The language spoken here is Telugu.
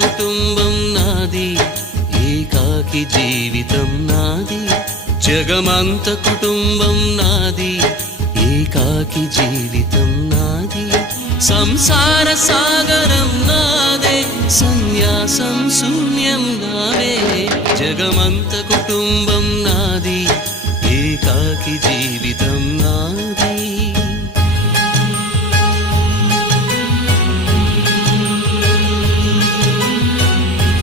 కుటుంబం నాది, ఏకాకి జీవితం నాది. జగమంత కుటుంబం నాది, ఏకాకి జీవితం నాది. సంసార సాగరం నాదే, సన్యాసం శూన్యం నావే. జగమంత కుటుంబం నాది, ఏకాకి జీవితం